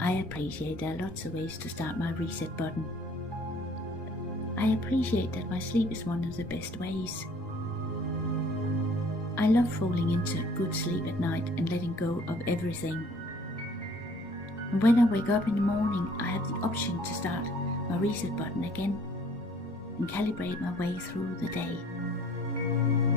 I appreciate there are lots of ways to start my reset button. I appreciate that my sleep is one of the best ways. I love falling into good sleep at night and letting go of everything. And when I wake up in the morning, I have the option to start my reset button again and calibrate my way through the day.